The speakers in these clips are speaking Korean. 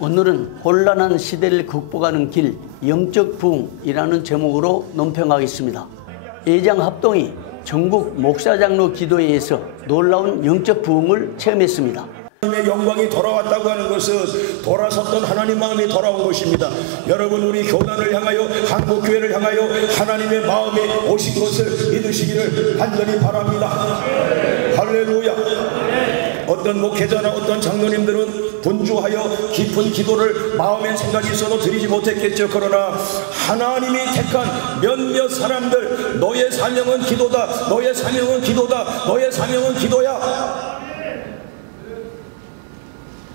오늘은 혼란한 시대를 극복하는 길 영적 부흥이라는 제목으로 논평하겠습니다. 예장 합동이 전국 목사장로 기도회에서 놀라운 영적 부흥을 체험했습니다. 하나님의 영광이 돌아왔다고 하는 것은 돌아섰던 하나님 마음이 돌아온 것입니다. 여러분, 우리 교단을 향하여, 한국교회를 향하여 하나님의 마음이 오신 것을 믿으시기를 간절히 바랍니다. 할렐루야. 어떤 목회자나 어떤 장로님들은 분주하여 깊은 기도를 마음의 생각이 있어도 드리지 못했겠죠. 그러나 하나님이 택한 몇몇 사람들, 너의 사명은 기도다, 너의 사명은 기도다, 너의 사명은 기도야.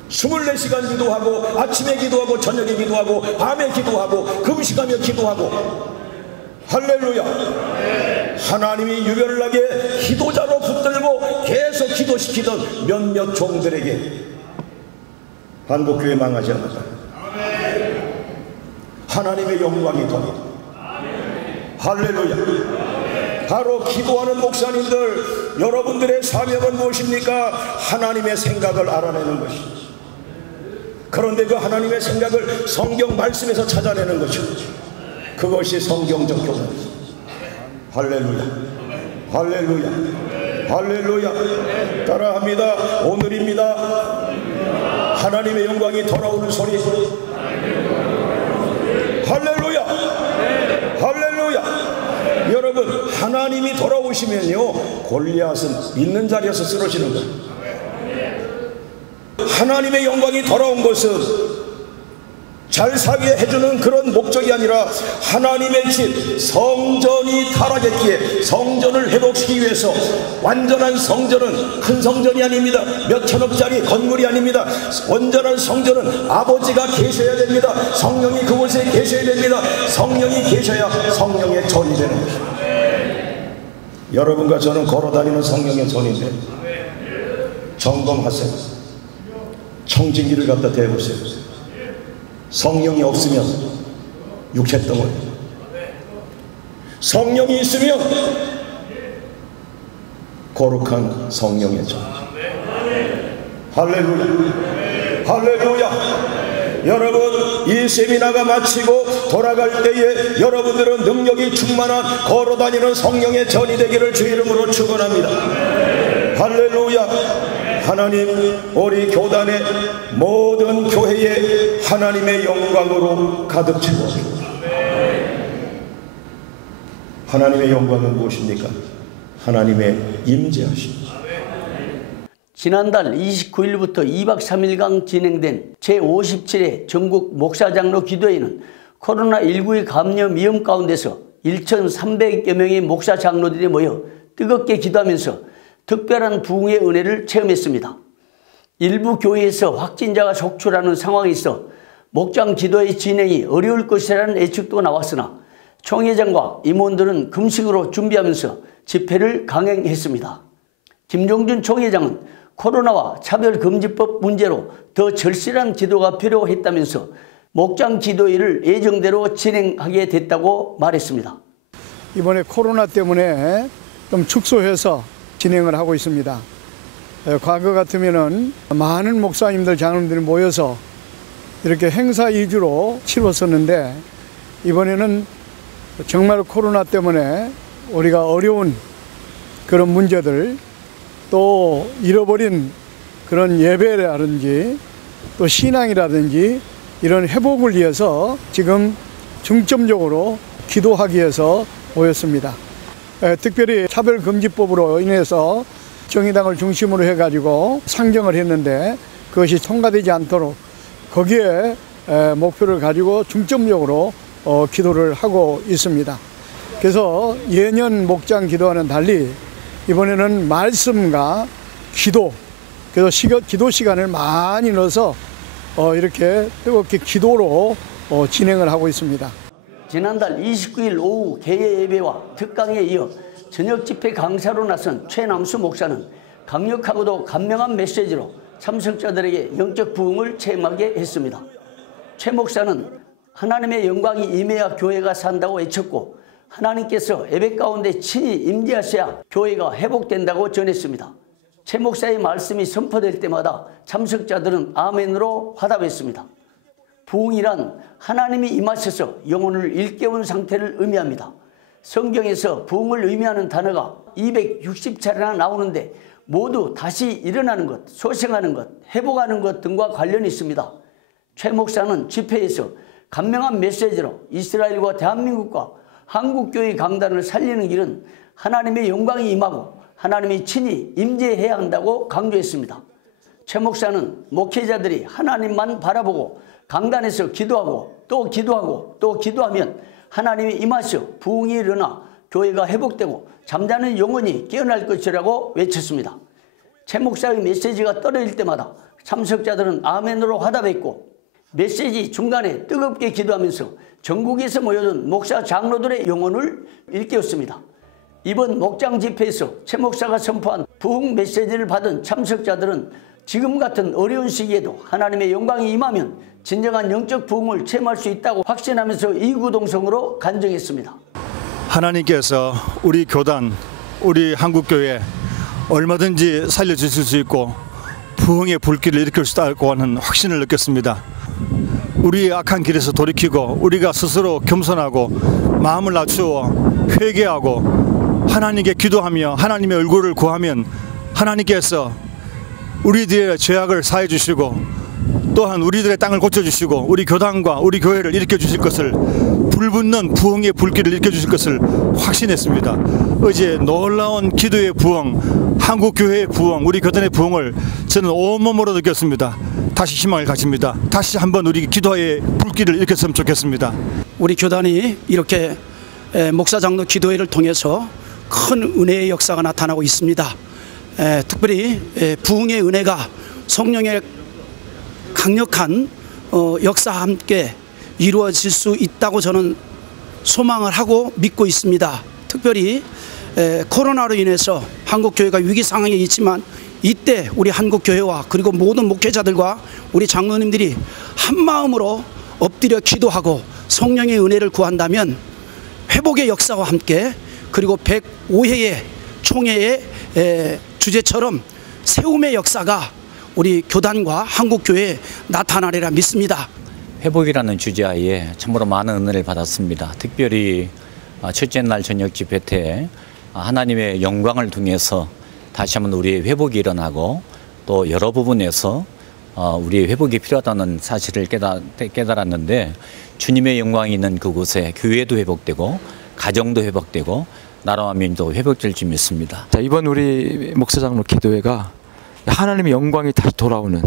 24시간 기도하고, 아침에 기도하고, 저녁에 기도하고, 밤에 기도하고, 금식하며 기도하고. 할렐루야. 하나님이 유별나게 기도자로 붙들고 계속 기도시키던 몇몇 종들에게 한국교회 망하지 않았다. 하나님의 영광이 돕니다. 할렐루야. 바로 기도하는 목사님들, 여러분들의 사명은 무엇입니까? 하나님의 생각을 알아내는 것입니다. 그런데 그 하나님의 생각을 성경 말씀에서 찾아내는 것입니다. 그것이 성경적 교훈입니다. 할렐루야. 할렐루야. 할렐루야. 따라합니다. 오늘입니다. 하나님의 영광이 돌아오는 소리. 할렐루야. 할렐루야. 여러분, 하나님이 돌아오시면요, 골리앗은 있는 자리에서 쓰러지는 거예요. 하나님의 영광이 돌아온 것은 잘 살게 해주는 그런 목적이 아니라 하나님의 집 성전이 타락했기에 성전을 회복시키기 위해서, 완전한 성전은 큰 성전이 아닙니다. 몇 천억짜리 건물이 아닙니다. 온전한 성전은 아버지가 계셔야 됩니다. 성령이 그곳에 계셔야 됩니다. 성령이 계셔야 성령의 전이 되는 것입니다. 여러분과 저는 걸어다니는 성령의 전인데 점검하세요. 청진기를 갖다 대보세요. 성령이 없으면 육체 덩어리, 성령이 있으면 거룩한 성령의 전. 할렐루야. 할렐루야. 여러분, 이 세미나가 마치고 돌아갈 때에 여러분들은 능력이 충만한 걸어다니는 성령의 전이 되기를 주 이름으로 축원합니다. 할렐루야. 하나님, 우리 교단의 모든 교회에 하나님의 영광으로 가득 채워주옵소서. 하나님의 영광은 무엇입니까? 하나님의 임재하심. 지난달 29일부터 2박 3일간 진행된 제57회 전국 목사장로 기도회는 코로나19의 감염 위험 가운데서 1,300여 명의 목사 장로들이 모여 뜨겁게 기도하면서 특별한 부흥의 은혜를 체험했습니다. 일부 교회에서 확진자가 속출하는 상황이 있어 목장 기도의 진행이 어려울 것이라는 예측도 나왔으나 총회장과 임원들은 금식으로 준비하면서 집회를 강행했습니다. 김종준 총회장은 코로나와 차별금지법 문제로 더 절실한 기도가 필요했다면서 목장 기도회를 예정대로 진행하게 됐다고 말했습니다. 이번에 코로나 때문에 좀 축소해서 진행을 하고 있습니다. 과거 같으면은 많은 목사님들, 장로님들이 모여서 이렇게 행사 위주로 치렀었는데, 이번에는 정말 코로나 때문에 우리가 어려운 그런 문제들, 또 잃어버린 그런 예배라든지 또 신앙이라든지 이런 회복을 위해서 지금 중점적으로 기도하기 위해서 모였습니다. 특별히 차별금지법으로 인해서 정의당을 중심으로 해가지고 상정을 했는데 그것이 통과되지 않도록 거기에 목표를 가지고 중점적으로 기도를 하고 있습니다. 그래서 예년 목장 기도와는 달리 이번에는 말씀과 기도, 그래서 기도 시간을 많이 넣어서 이렇게 뜨겁게 기도로 진행을 하고 있습니다. 지난달 29일 오후 개회 예배와 특강에 이어 저녁 집회 강사로 나선 최남수 목사는 강력하고도 간명한 메시지로 참석자들에게 영적 부흥을 체험하게 했습니다. 최 목사는 하나님의 영광이 임해야 교회가 산다고 외쳤고, 하나님께서 예배 가운데 친히 임재하셔야 교회가 회복된다고 전했습니다. 최 목사의 말씀이 선포될 때마다 참석자들은 아멘으로 화답했습니다. 부흥이란 하나님이 임하셔서 영혼을 일깨운 상태를 의미합니다. 성경에서 부흥을 의미하는 단어가 260차례나 나오는데 모두 다시 일어나는 것, 소생하는 것, 회복하는 것 등과 관련이 있습니다. 최 목사는 집회에서 간명한 메시지로 이스라엘과 대한민국과 한국교회 강단을 살리는 길은 하나님의 영광이 임하고 하나님이 친히 임재해야 한다고 강조했습니다. 최 목사는 목회자들이 하나님만 바라보고 강단에서 기도하고 또 기도하고 또 기도하면 하나님이 임하셔 부흥이 일어나 교회가 회복되고 잠자는 영혼이 깨어날 것이라고 외쳤습니다. 최 목사의 메시지가 떨어질 때마다 참석자들은 아멘으로 화답했고 메시지 중간에 뜨겁게 기도하면서 전국에서 모여든 목사 장로들의 영혼을 일깨웠습니다. 이번 목장 집회에서 최 목사가 선포한 부흥 메시지를 받은 참석자들은 지금 같은 어려운 시기에도 하나님의 영광이 임하면 진정한 영적 부흥을 체험할 수 있다고 확신하면서 이구동성으로 간증했습니다. 하나님께서 우리 교단, 우리 한국교회 얼마든지 살려주실 수 있고 부흥의 불길을 일으킬 수 있다고 하는 확신을 느꼈습니다. 우리의 악한 길에서 돌이키고 우리가 스스로 겸손하고 마음을 낮추어 회개하고 하나님께 기도하며 하나님의 얼굴을 구하면 하나님께서 우리들의 죄악을 사해 주시고 또한 우리들의 땅을 고쳐주시고 우리 교단과 우리 교회를 일으켜 주실 것을 불붙는 부흥의 불길을 일으켜 주실 것을 확신했습니다. 어제 놀라운 기도의 부흥, 한국교회의 부흥, 우리 교단의 부흥을 저는 온몸으로 느꼈습니다. 다시 희망을 가집니다. 다시 한번 우리 기도의 불길을 일으켰으면 좋겠습니다. 우리 교단이 이렇게 목사 장로 기도회를 통해서 큰 은혜의 역사가 나타나고 있습니다. 특별히 부흥의 은혜가 성령의 강력한 역사와 함께 이루어질 수 있다고 저는 소망을 하고 믿고 있습니다. 특별히 코로나로 인해서 한국교회가 위기 상황에 있지만 이때 우리 한국교회와 그리고 모든 목회자들과 우리 장로님들이 한마음으로 엎드려 기도하고 성령의 은혜를 구한다면 회복의 역사와 함께 그리고 105회의 총회의 주제처럼 세움의 역사가 우리 교단과 한국교회에 나타나리라 믿습니다. 회복이라는 주제하에 참으로 많은 은혜를 받았습니다. 특별히 첫째 날 저녁 집회 때 하나님의 영광을 통해서 다시 한번 우리의 회복이 일어나고 또 여러 부분에서 우리의 회복이 필요하다는 사실을 깨달았는데 주님의 영광이 있는 그곳에 교회도 회복되고 가정도 회복되고 나라와 민족도 회복될 줄 믿습니다. 자, 이번 우리 목사장로 기도회가 하나님의 영광이 다시 돌아오는,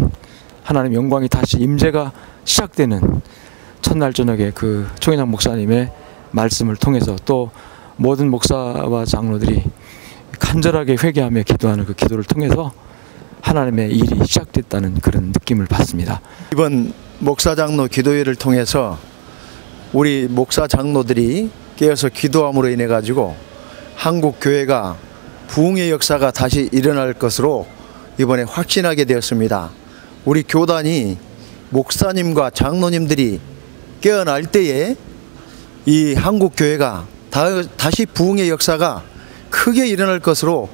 하나님의 영광이 다시 임재가 시작되는 첫날 저녁에 그 총회장 목사님의 말씀을 통해서 또 모든 목사와 장로들이 간절하게 회개하며 기도하는 그 기도를 통해서 하나님의 일이 시작됐다는 그런 느낌을 받습니다. 이번 목사장로 기도회를 통해서 우리 목사 장로들이 깨어서 기도함으로 인해 가지고 한국 교회가 부흥의 역사가 다시 일어날 것으로 이번에 확신하게 되었습니다. 우리 교단이 목사님과 장로님들이 깨어날 때에 이 한국 교회가 다시 부흥의 역사가 크게 일어날 것으로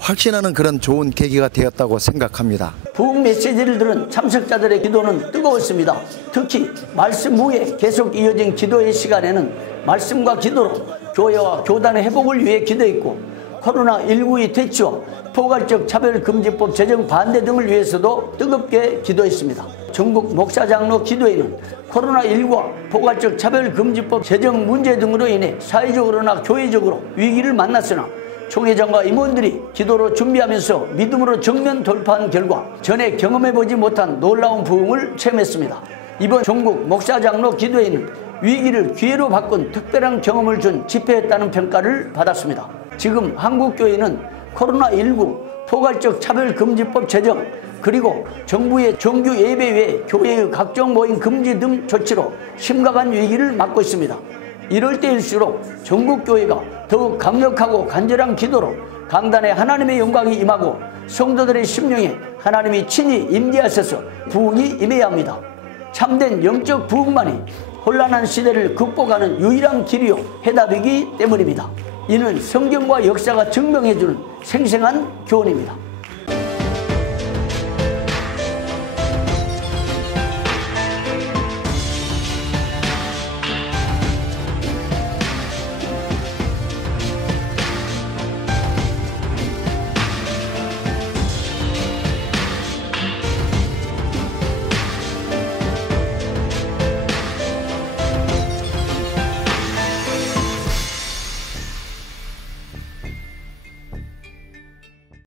확신하는 그런 좋은 계기가 되었다고 생각합니다. 부흥 메시지를 들은 참석자들의 기도는 뜨거웠습니다. 특히 말씀 후에 계속 이어진 기도의 시간에는 말씀과 기도로 교회와 교단의 회복을 위해 기도했고 코로나19의 퇴치와 포괄적 차별금지법 제정 반대 등을 위해서도 뜨겁게 기도했습니다. 전국 목사장로 기도회는 코로나19와 포괄적 차별금지법 제정 문제 등으로 인해 사회적으로나 교회적으로 위기를 만났으나 총회장과 임원들이 기도로 준비하면서 믿음으로 정면 돌파한 결과 전에 경험해보지 못한 놀라운 부흥을 체험했습니다. 이번 전국 목사장로 기도회는 위기를 기회로 바꾼 특별한 경험을 준 집회였다는 평가를 받았습니다. 지금 한국교회는 코로나19 포괄적 차별금지법 제정 그리고 정부의 정규 예배 외 교회의 각종 모임 금지 등 조치로 심각한 위기를 맞고 있습니다. 이럴 때일수록 전국교회가 더욱 강력하고 간절한 기도로 강단에 하나님의 영광이 임하고 성도들의 심령에 하나님이 친히 임재하셔서 부흥이 임해야 합니다. 참된 영적 부흥만이 혼란한 시대를 극복하는 유일한 길이요 해답이기 때문입니다. 이는 성경과 역사가 증명해주는 생생한 교훈입니다.